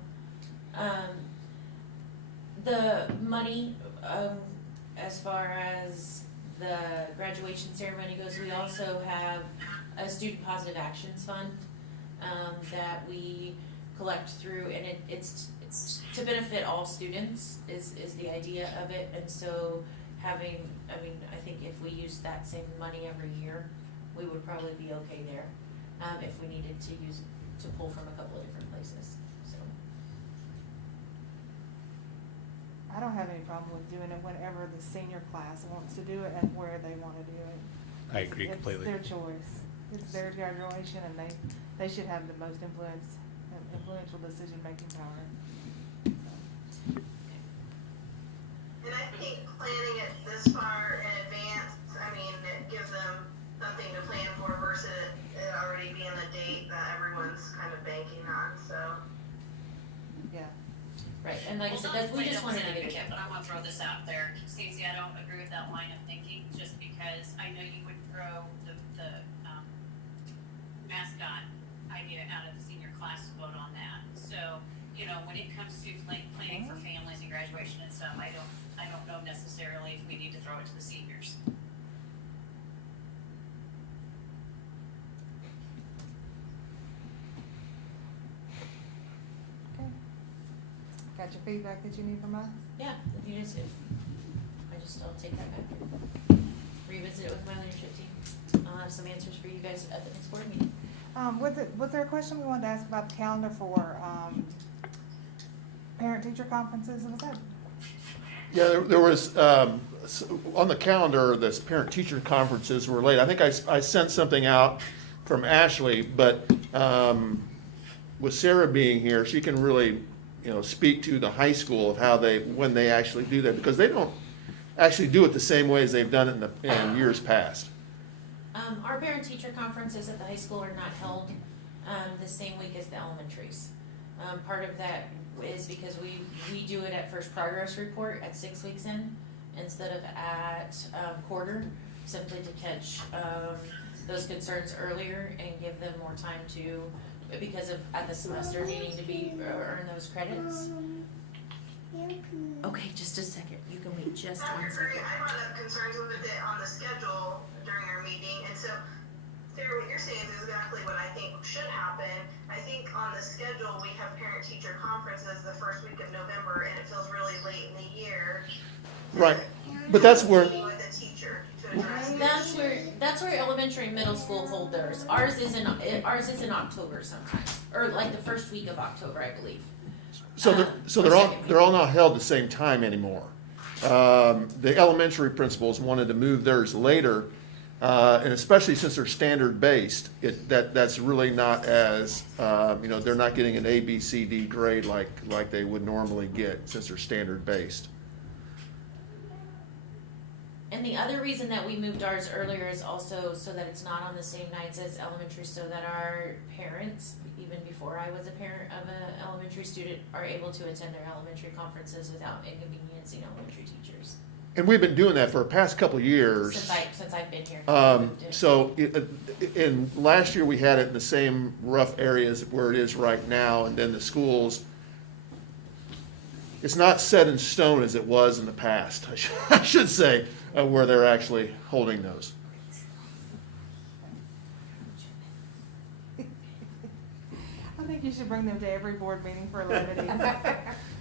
The money, as far as the graduation ceremony goes, we also have a student positive actions fund, that we collect through, and it's to benefit all students is the idea of it, and so having, I mean, I think if we used that same money every year, we would probably be okay there, if we needed to pull from a couple of different places, so. I don't have any problem with doing it whenever the senior class wants to do it and where they wanna do it. I agree completely. It's their choice. It's their graduation, and they should have the most influential decision-making power. And I think planning it this far in advance, I mean, it gives them something to plan for versus it already being a date that everyone's kind of banking on, so. Yeah. Right, and like I said, that's, we just wanted to get it. But I want to throw this out there. Stacey, I don't agree with that line of thinking, just because I know you would throw the mascot idea out of the senior class to vote on that. So, you know, when it comes to planning for families and graduation and stuff, I don't know necessarily if we need to throw it to the seniors. Okay. Got your feedback that you need from us? Yeah, if you just, I'll take that back, revisit it with my leadership team. I'll have some answers for you guys at the next board meeting. Was there a question we wanted to ask about the calendar for, parent-teacher conferences, was that? Yeah, there was, on the calendar, this parent-teacher conferences were late. I think I sent something out from Ashley, but with Sarah being here, she can really, you know, speak to the high school of how when they actually do that, because they don't actually do it the same way as they've done it in years past. Our parent-teacher conferences at the high school are not held, the same week as the elementaries. Part of that is because we do it at first progress report at 6 weeks in, instead of at, quarter, simply to catch, those concerns earlier and give them more time to, because of, at the semester needing to earn those credits. Okay, just a second, you can wait just I 1 agree. second. I brought up concerns with it on the schedule during our meeting, and so, Sarah, what you're saying is exactly what I think should happen. I think on the schedule, we have parent-teacher conferences the first week of November, and it feels really late in the year. Right, but that's where, Meeting with a teacher to address That's where elementary and middle school hold theirs. Ours is in October sometime, or like the first week of October, I believe. so they're all not held the same time anymore. The elementary principals wanted to move theirs later, and especially since they're standard-based, that's really not as, you know, they're not getting an A, B, C, D grade like they would normally get since they're standard-based. And the other reason that we moved ours earlier is also so that it's not on the same nights as elementary, so that our parents, even before I was a parent of an elementary student, are able to attend their elementary conferences without inconveniencing elementary teachers. And we've been doing that for the past couple of years. Since I've been here. So, in last year, we had it in the same rough areas where it is right now, and then the schools, it's not set in stone as it was in the past, I should say, where they're actually holding those. I think you should bring them to every board meeting for levity.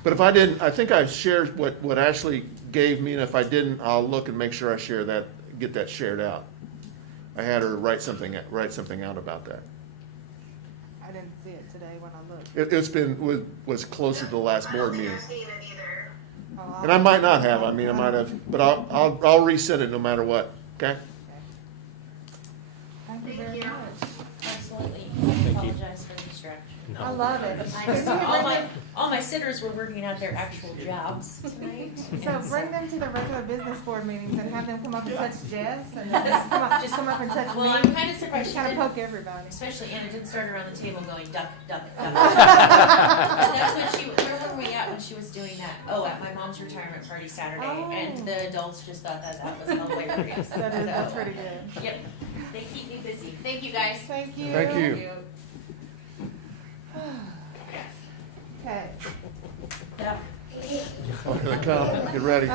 But if I didn't, I think I shared what Ashley gave me, and if I didn't, I'll look and make sure I share that, get that shared out. I had her write something out about that. I didn't see it today when I looked. It's been, was closer to the last I board don't think meeting. I've seen it either. Oh, And I might not have, I mean, I might have, but I'll reset it no matter what, okay? Thank you Thank very you. much. Absolutely. you. I apologize for the distraction. No. I love it. All my sitters were working out their actual jobs tonight. So and bring them to the regular business board meetings and have them come up and touch Jess and just come up and touch me. Well, I'm kind of surprised Just she kind of didn't, poke everybody. especially Anna didn't start around the table going duck, duck, duck. That's when she, where were we at when she was doing that? Oh, at my mom's retirement party Saturday, Oh. and the adults just thought that was hilarious. That's pretty good. Yep, they keep me busy. Thank you, guys. Thank you. Thank you. Okay. Yeah. Oh, here they come, get ready.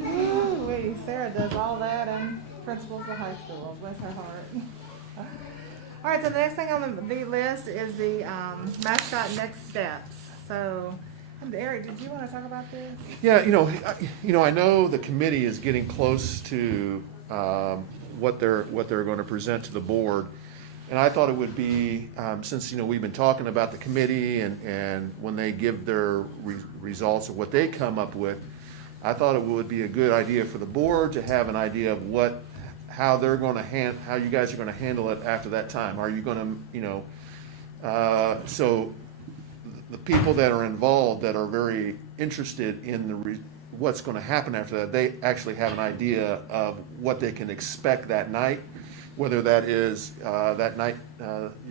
Ooh-wee, Sarah does all that and principals of high school, bless her heart. All right, so the next thing on the list is the mascot next steps. So, Eric, did you want to talk about this? Yeah, I know the committee is getting close to what they're going to present to the board. And I thought it would be, since, we've been talking about the committee and when they give their results of what they come up with, I thought it would be a good idea for the board to have an idea of how they're going to how you guys are going to handle it after that time. Are you going to, so the people that are involved that are very interested in what's going to happen after that, they actually have an idea of what they can expect that night. Whether that is that night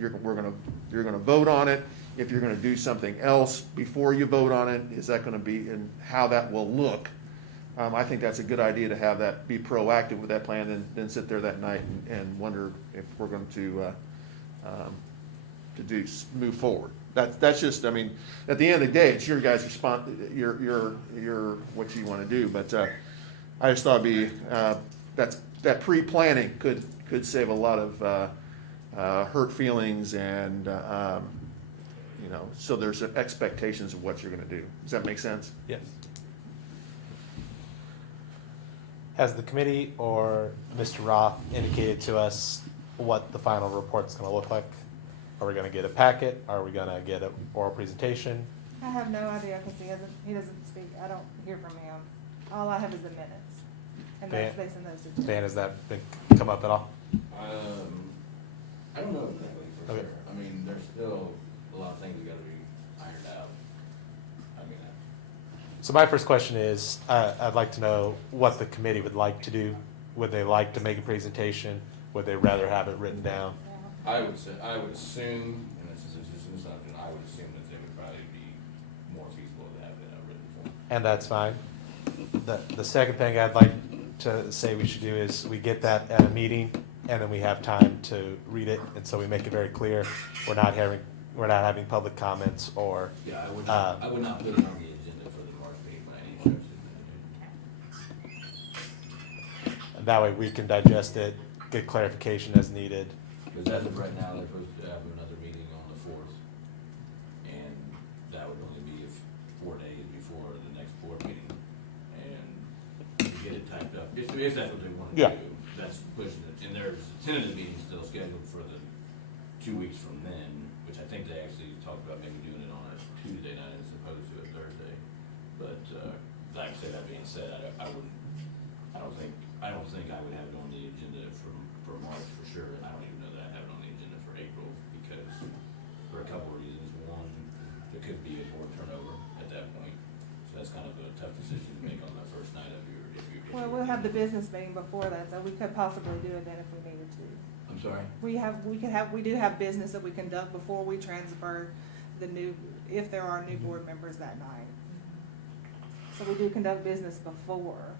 you're going to vote on it. If you're going to do something else before you vote on it, is that going to be, and how that will look. I think that's a good idea to have that, be proactive with that plan, and then sit there that night and wonder if we're going to move forward. That's just, I mean, at the end of the day, it's your guys' response, your what you want to do. But I just thought it'd be that pre-planning could save a lot of hurt feelings and so there's expectations of what you're going to do. Does that make sense? Yes. Has the committee or Mr. Roth indicated to us what the final report's going to look like? Are we going to get a packet? Are we going to get an oral presentation? I have no idea because he doesn't speak. I don't hear from him. All I have is the minutes. And that's based on those two. Dan, has that come up at all? I don't know exactly for Okay. sure. I mean, there's still a lot of things that gotta be ironed out. I mean, So my first question is, I'd like to know what the committee would like to do. Would they like to make a presentation? Would they rather have it written down? I would assume, and this is just an assumption, I would assume that it would probably be more feasible to have it in a written form. And that's fine. The second thing I'd like to say we should do is we get that at a meeting, and then we have time to read it, and so we make it very clear we're not having public comments or. Yeah, I would not put it on the agenda for the March meeting by any stretch of And that way we can digest it, get clarification as needed. Because as of right now, they're supposed to have another meeting on the 4th, and that would only be 4 days before the next board meeting. And to get it typed up, if that's what they want to Yeah. do, that's pushing it. And there's a tentative meeting still scheduled for the 2 weeks from then, which I think they actually talked about maybe doing it on a Tuesday night as opposed to a Thursday. But like I said, that being said, I don't think I would have it on the agenda for March for sure. And I don't even know that I have it on the agenda for April because for a couple of reasons. One, there could be a board turnover at that point, so that's kind of a tough decision to make on the first night of your. Well, we'll have the business meeting before that, so we could possibly do it then if we needed to. I'm sorry. We do have business that we conduct before we transfer if there are new board members that night. So we do conduct business before,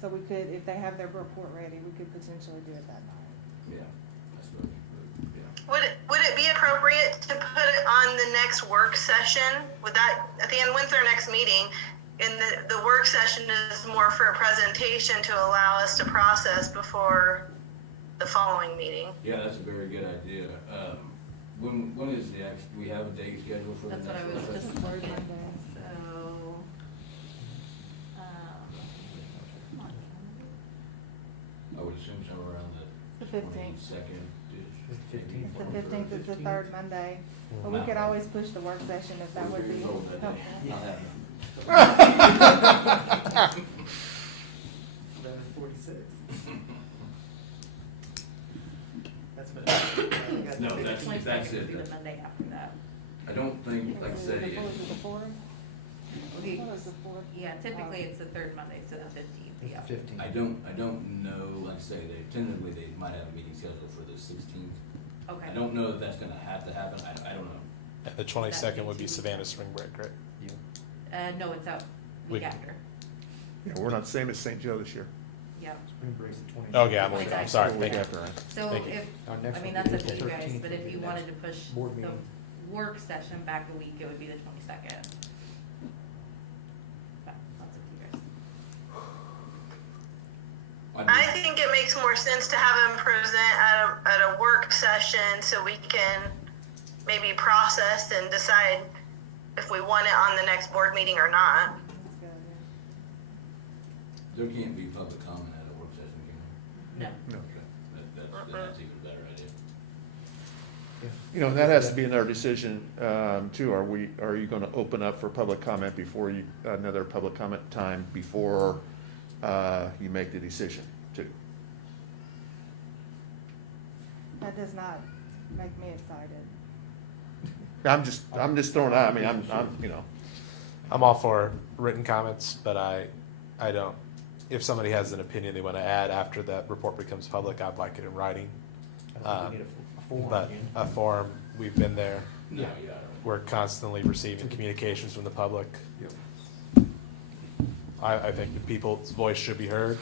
so we could, if they have their report ready, we could potentially do it that night. Yeah, I suppose. Yeah. Would it be appropriate to put it on the next work session? Would that, at the end, when's our next meeting? And the work session is more for a presentation to allow us to process before the following meeting. Yeah, that's a very good idea. When is do we have a date scheduled for the That's next what I was work just session? wondering. So, I would assume somewhere around the 15th. Second. If the 15th is the third Monday, but we could always push the work session if that would be helpful. No, that's it. Be the Monday after that. I don't think, like I say, What was it, the fourth? The- What was the fourth? Yeah, typically it's the third Monday, so the 15th, yeah. I don't know, like I say, they tentatively, they might have a meeting scheduled for the 16th. Okay. I don't know if that's gonna have to happen, I don't know. And the 22nd would be Savannah spring break, right? No, it's out week Week. after, Yeah, we're not the same as St. Joe this year. yeah. Oh, yeah, I'm sorry, thank you. So Thank you. if, Our next I mean, one that's would up be to the you guys, 13th but would if be you the wanted to next push board the meeting. work session back a week, it would be the 22nd. That's up to you guys. I think it makes more sense to have them present at a work session so we can maybe process and decide if we want it on the next board meeting or not. That's good, There can't be public comment at a work session, can there? No. No. That's even a better idea. You know, that has to be in our decision, too. Are you gonna open up for public comment before another public comment time before, you make the decision too? yeah. That does not make me excited. I'm just throwing it out, I mean, I'm, you know, I'm all for written comments, but I don't, if somebody has an opinion they want to add after that report becomes public, I'd like it in writing. I think we need a forum But again. a forum, we've been there, No, yeah. we're constantly receiving communications from the public. I think the people's voice should be heard,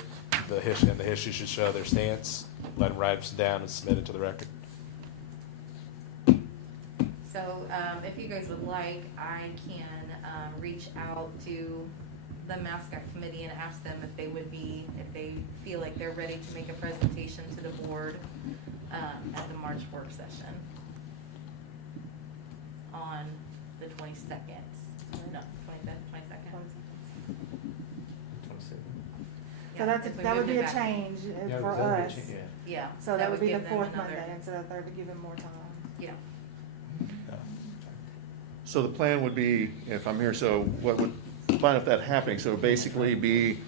the history should show their stance, let them write it down and submit it to the record. So, if you guys would like, I can, reach out to the mascot committee and ask them if they feel like they're ready to make a presentation to the board, at the March work session on the 22nd. No, 25th, 22nd. So that's, If we that would moved be it a back. change Yeah, for that would us. change, yeah. Yeah. So that would be the give them fourth another- Monday instead of third to give them more time. Yeah. so the plan would be, if I'm here, so what would, find if that happening, so basically be,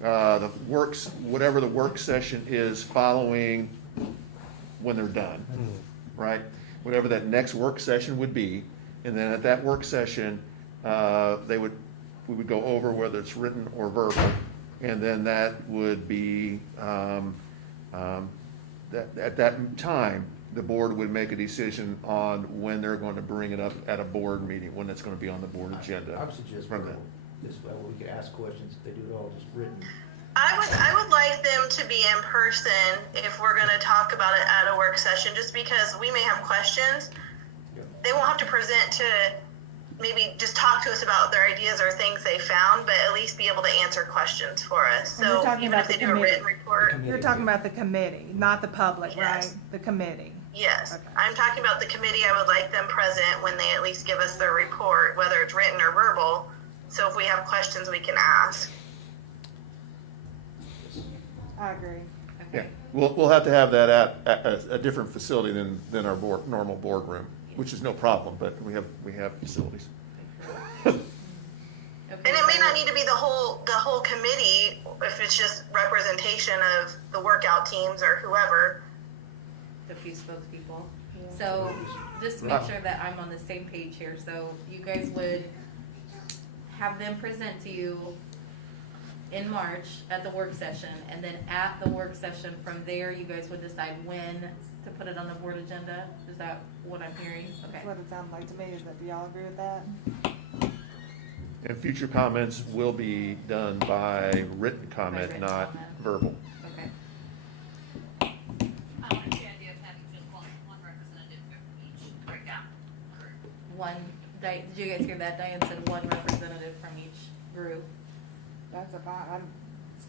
whatever the work session is following when they're done, right? Whatever that next work session would be, and then at that work session, we would go over whether it's written or verbal, and then that would be, that, at that time, the board would make a decision on when they're going to bring it up at a board meeting, when it's gonna be on the board agenda. I would suggest from verbal. This way we can ask questions, if they do it all just written. I would like them to be in person if we're gonna talk about it at a work session, just because we may have questions. Yep. They won't have to present to, maybe just talk to us about their ideas or things they found, but at least be able to answer questions for us. And you're So talking even about if they the do a written committee. report, You're talking about the committee, not the public, right? Yes. The committee. yes. Okay. I'm talking about the committee. I would like them present when they at least give us their report, whether it's written or verbal. So if we have questions, we can ask. I agree. Yeah, Okay. we'll have to have that at a different facility than our normal boardroom, which is no problem, but we have facilities. Okay, And it may so- not need to be the whole committee if it's just representation of the workout teams or whoever. The few spokespeople. Yeah. So just to make Wow. sure that I'm on the same page here, so you guys would have them present to you in March at the work session, and then at the work session from there, you guys would decide when to put it on the board agenda? Is that what I'm hearing? Okay. That's what it sounds like to me. Is that, do y'all agree with that? And future comments will be done by written comment, written not comment. verbal. Okay. I like the idea of having just one representative from each breakdown group. Did you guys hear that? Diane said one representative from each group. That's a fine,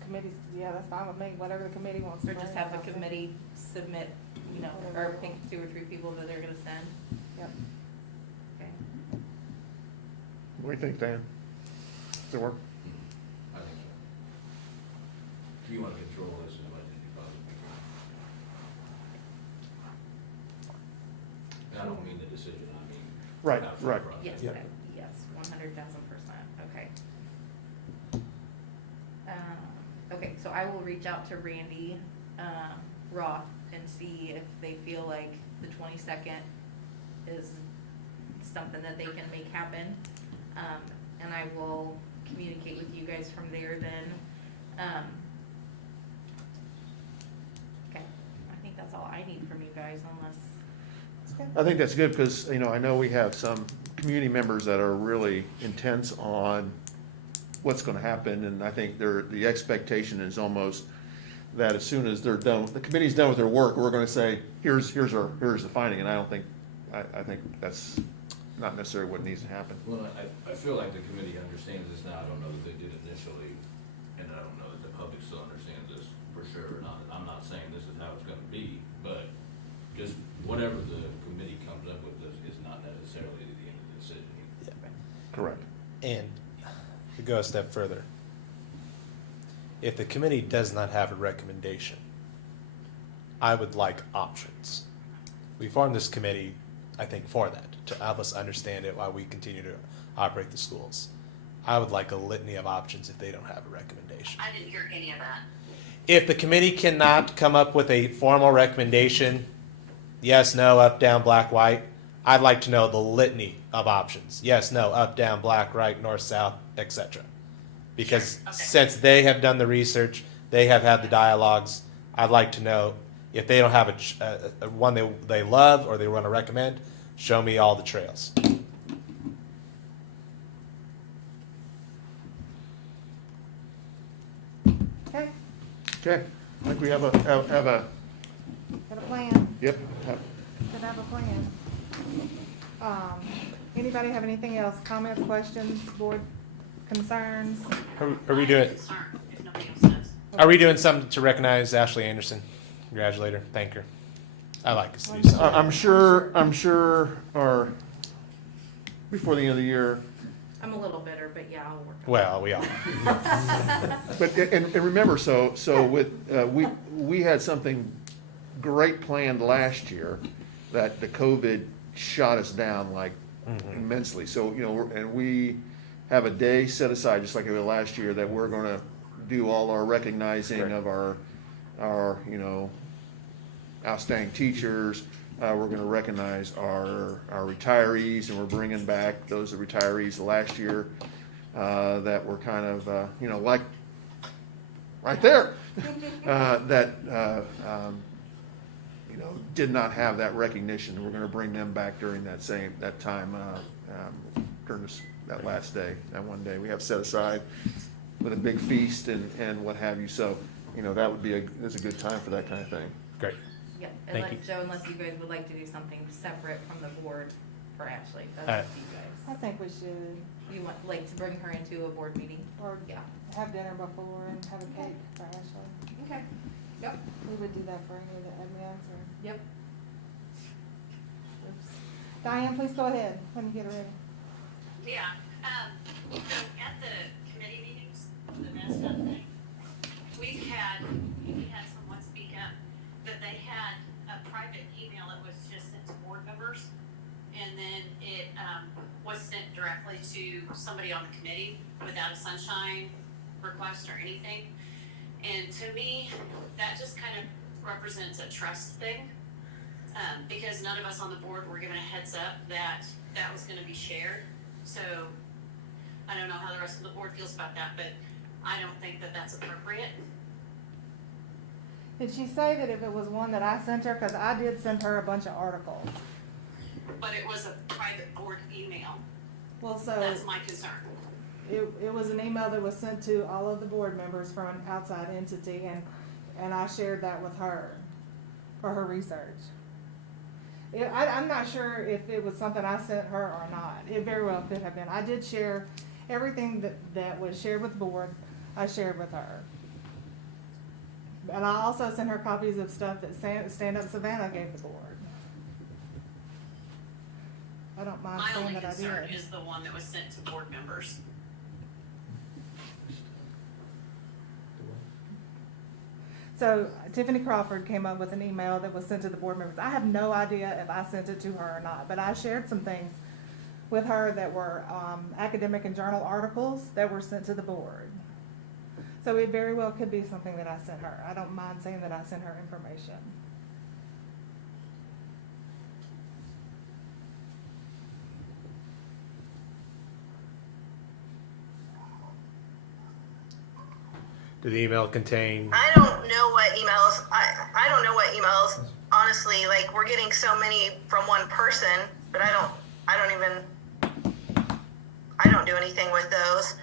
committees, yeah, that's fine with me, whatever the committee wants to Or bring. just have the I'll committee submit, or pick 2 or 3 people that they're gonna send? Yep. Okay. What do you think, Van? Does it work? I think so. You wanna control this as much as you possibly can. I don't mean the decision, I mean. Right, how it's right. processed. Yes, Yeah. yes, 100,000%, okay. Okay, so I will reach out to Randy, Roth and see if they feel like the 22nd is something that they can make happen. And I will communicate with you guys from there then. Okay, I think that's all I need from you guys unless, I think that's good, because, you know, I know we have some community members that are really intense on what's gonna happen, and I think the expectation is almost that as soon as they're done, the committee's done with their work, we're gonna say, here's the finding, and I think that's not necessarily what needs to happen. Well, I feel like the committee understands this now, I don't know that they did initially, and I don't know that the public still understands this for sure or not. I'm not saying this is how it's gonna be, but just whatever the committee comes up with is not necessarily the end of the decision. Correct. And to go a step further, if the committee does not have a recommendation, I would like options. We formed this committee, I think, for that, to help us understand it while we continue to operate the schools. I would like a litany of options if they don't have a recommendation. I didn't hear any of that. If the committee cannot come up with a formal recommendation, yes, no, up, down, black, white, I'd like to know the litany of options. Yes, no, up, down, black, right, north, south, etc. Because Sure, okay. since they have done the research, they have had the dialogues, I'd like to know if they don't have a one they love or they want to recommend, show me all the trails. Okay, Okay, I think we have a, got a plan. yep, Should have a plan. Anybody have anything else? Comments, questions, board concerns? Are we doing? Concerned, if nobody else does. Are we doing something to recognize Ashley Anderson? Congratulate her, thank her. I like us to do something. I'm sure, or before the end of the year, I'm a little bitter, but yeah, I'll work on it. Well, we all. but, and remember, so with, we had something great planned last year that the COVID shot us down like immensely. So, you know, and we have a day set aside, just like we did last year, that we're gonna do all our recognizing of our, you know, outstanding teachers. We're gonna recognize our retirees, and we're bringing back those retirees last year, that were kind of, you know, like, right there, that, you know, did not have that recognition. We're gonna bring them back during that time, during that last day, that one day. We have set aside with a big feast and what have you. So, you know, that would be that's a good time for that kind of thing. Great. Yeah, Thank you. Joe, unless you guys would like to do something separate from the board for Ashley, that's Alright. up to you I guys. think we should, You want, like, to bring her into a board meeting? or Yeah. have dinner before and have a cake for Ashley. Okay. Yep. We would do that for any of the admins or. Yep. Oops. Diane, please go ahead when you get ready. Yeah, so at the committee meetings, the messed up thing, we had someone speak up that they had a private email that was just sent to board members, and then it, was sent directly to somebody on the committee without a sunshine request or anything. And to me, that just kind of represents a trust thing, because none of us on the board were given a heads up that that was gonna be shared. So, I don't know how the rest of the board feels about that, but I don't think that that's appropriate. Did she say that if it was one that I sent her? Cause I did send her a bunch of articles. But it was a private board email. Well, so That's my concern. it was an email that was sent to all of the board members from an outside entity, and I shared that with her for her research. I'm not sure if it was something I sent her or not. It very well could have been. I did share everything that was shared with the board, I shared with her. And I also sent her copies of stuff that Stand Up Savannah gave the board. I don't mind My saying only that I concern did. is the one that was sent to board members. So Tiffany Crawford came up with an email that was sent to the board members. I have no idea if I sent it to her or not, but I shared some things with her that were academic and journal articles that were sent to the board. So it very well could be something that I sent her. I don't mind saying that I sent her information. Did the email contain, I don't know what emails, I don't know what emails, honestly, like, we're getting so many from one person, but I don't do anything with those.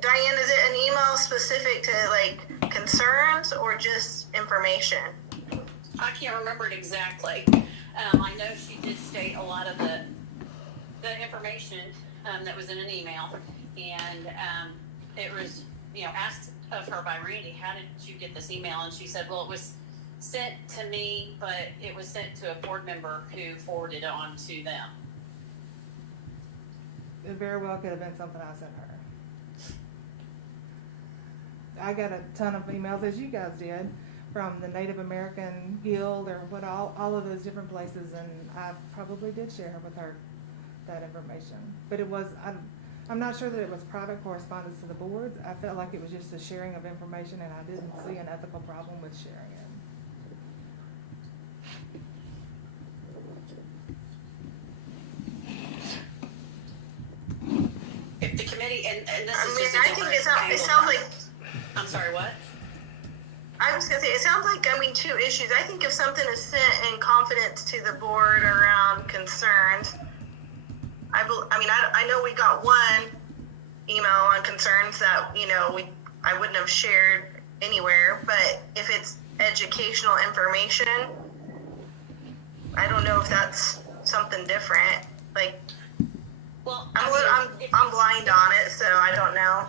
Diane, is it an email specific to, like, concerns or just information? I can't remember it exactly. I know she did state a lot of the information, that was in an email, and, it was, asked of her by Randy, how did you get this email? And she said, well, it was sent to me, but it was sent to a board member who forwarded it on to them. It very well could have been something I sent her. I got a ton of emails, as you guys did, from the Native American Guild or all of those different places, and I probably did share with her that information. But it was, I'm not sure that it was private correspondence to the boards. I felt like it was just a sharing of information, and I didn't see an ethical problem with sharing it. If the committee, and this I is mean, just a I think different it angle sounds from- like, I'm sorry, what? I was gonna say, it sounds like, two issues. I think if something is sent in confidence to the board around concerns, I know we got one email on concerns that, I wouldn't have shared anywhere, but if it's educational information, I don't know if that's something different. Like, Well, I'm blind on it, so I don't know.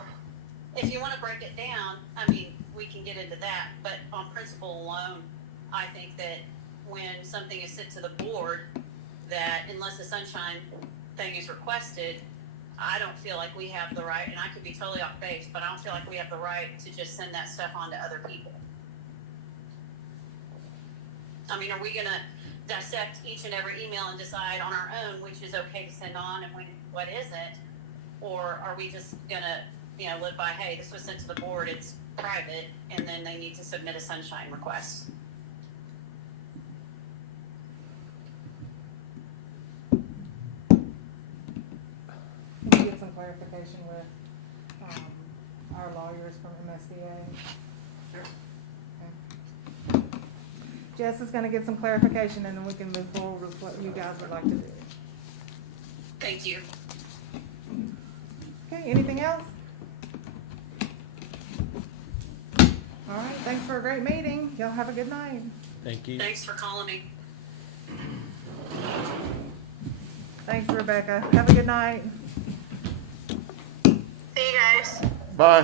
if you want to break it down, we can get into that, but on principle alone, I think that when something is sent to the board, that unless the sunshine thing is requested, I don't feel like we have the right, and I could be totally off base, but I don't feel like we have the right to just send that stuff on to other people. Are we gonna dissect each and every email and decide on our own which is okay to send on and what isn't? Or are we just gonna, live by, hey, this was sent to the board, it's private, and then they need to submit a sunshine request? Can we get some clarification with our lawyers from MSBA? Sure. Okay. Jess is gonna get some clarification, and then we can move forward with what you guys would like to do. Thank you. Okay, anything else? All right, thanks for a great meeting. Y'all have a good night. thank you. Thanks for calling me. Thanks, Rebecca. Have a good night. See you guys. Bye.